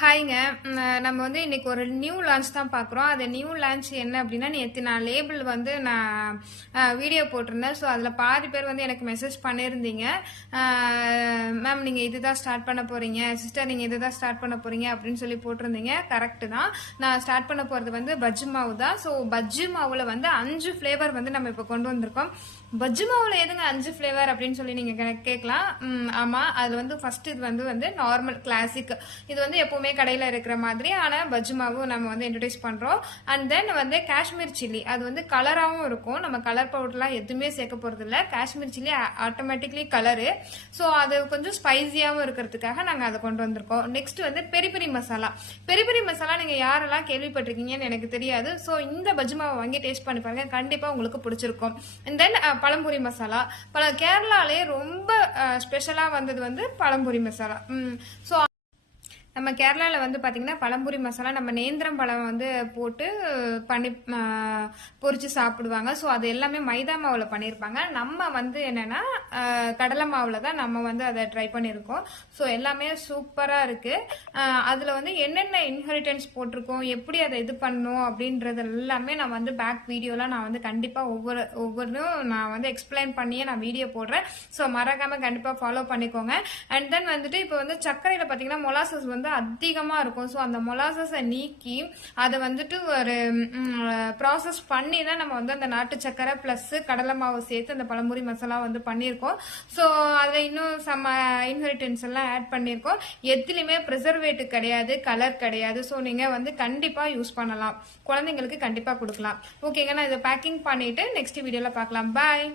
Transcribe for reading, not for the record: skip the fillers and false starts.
ஹாய்ங்க. நம்ம வந்து இன்னைக்கு ஒரு நியூ லான்ச் தான் பார்க்குறோம். அது நியூ லான்ச் என்ன அப்படின்னா, நேற்று நான் லேபிள் வந்து நான் வீடியோ போட்டிருந்தேன். ஸோ அதில் பாதி பேர் வந்து எனக்கு மெசேஜ் பண்ணியிருந்தீங்க. மேம் நீங்கள் இதுதான் ஸ்டார்ட் பண்ண போகிறீங்க, சிஸ்டர் நீங்கள் இதுதான் ஸ்டார்ட் பண்ண போகிறீங்க அப்படின்னு சொல்லி போட்டிருந்தீங்க. கரெக்டு தான். நான் ஸ்டார்ட் பண்ண போகிறது வந்து பஜ்ஜி மாவு தான். ஸோ பஜ்ஜி மாவில் வந்து 5 ஃப்ளேவர் வந்து நம்ம இப்போ கொண்டு வந்திருக்கோம். பஜ்ஜி மாவில் எதுங்க 5 ஃப்ளேவர் அப்படின்னு சொல்லி நீங்கள் கேட்கலாம். ஆமாம், அது வந்து ஃபர்ஸ்ட் இது வந்து நார்மல் கிளாசிக். இது வந்து எப்போவுமே கடையில் இருக்கிற மாதிரி ஆனால் பஜ்ஜி மாவு நம்ம வந்து இன்ட்ரடியூஸ் பண்ணுறோம். அண்ட் தென் வந்து காஷ்மீர் சில்லி, அது வந்து கலராகவும் இருக்கும். நம்ம கலர் பவுடர்லாம் எதுவுமே சேர்க்க போகிறது இல்லை. Kashmir chilli automatically colour. So அது கொஞ்சம் ஸ்பைசியாகவும் இருக்கிறதுக்காக நாங்கள் அதை கொண்டு வந்திருக்கோம். நெக்ஸ்ட் வந்து பெரி பெரி மசாலா. பெரி பெரி மசாலா நீங்கள் யாரெல்லாம் கேள்விப்பட்டிருக்கீங்கன்னு எனக்கு தெரியாது. ஸோ இந்த பஜ்ஜி மாவை வாங்கி டேஸ்ட் பண்ணி பாருங்க, கண்டிப்பாக உங்களுக்கு பிடிச்சிருக்கும். And then பழம்புரி masala. கேரளாலே ரொம்ப ஸ்பெஷலாக வந்தது வந்து பழம்புரி மசாலா. ஸோ நம்ம கேரளாவில் வந்து பார்த்திங்கன்னா பழம்புரி மசாலா நம்ம நேந்திரம் பழம் வந்து போட்டு பண்ணி பொரித்து சாப்பிடுவாங்க. ஸோ அது எல்லாமே மைதா மாவில் பண்ணியிருப்பாங்க. நம்ம வந்து என்னென்னா கடலை மாவில் தான் நம்ம வந்து அதை ட்ரை பண்ணியிருக்கோம். ஸோ எல்லாமே சூப்பராக இருக்குது. அதில் வந்து என்னென்ன இன்ஹெரிட்டன்ஸ் போட்டிருக்கோம், எப்படி அதை இது பண்ணணும் அப்படின்றது எல்லாமே நான் வந்து பேக் வீடியோலாம் நான் வந்து கண்டிப்பாக ஒவ்வொன்றும் நான் வந்து எக்ஸ்பிளைன் பண்ணியே நான் வீடியோ போடுறேன். ஸோ மறக்காமல் கண்டிப்பாக ஃபாலோ பண்ணிக்கோங்க. அண்ட் தென் வந்துட்டு இப்போ வந்து சர்க்கரையில் பார்த்தீங்கன்னா மொலாசஸ் வந்து அதிகமா இருக்கும். ஸோ அந்த மொலாசஸை நீக்கி அதை வந்துட்டு ஒரு ப்ராசஸ் பண்ணி தான் நம்ம வந்து அந்த நாட்டு சக்கரை பிளஸ் கடலை மாவு சேர்த்து அந்த பழம்புரி மசாலா வந்து பண்ணியிருக்கோம். ஸோ அதில் இன்னும் சம இன்ஹெரிட்டன்ஸ் எல்லாம் ஆட் பண்ணியிருக்கோம். எதுலையுமே ப்ரிசர்வேட்டிவ் கிடையாது, கலர் கிடையாது. ஸோ நீங்கள் வந்து கண்டிப்பாக யூஸ் பண்ணலாம், குழந்தைங்களுக்கு கண்டிப்பாக கொடுக்கலாம். ஓகேங்க, நான் இதை பேக்கிங் பண்ணிட்டு நெக்ஸ்ட் வீடியோவில் பார்க்கலாம். பாய்.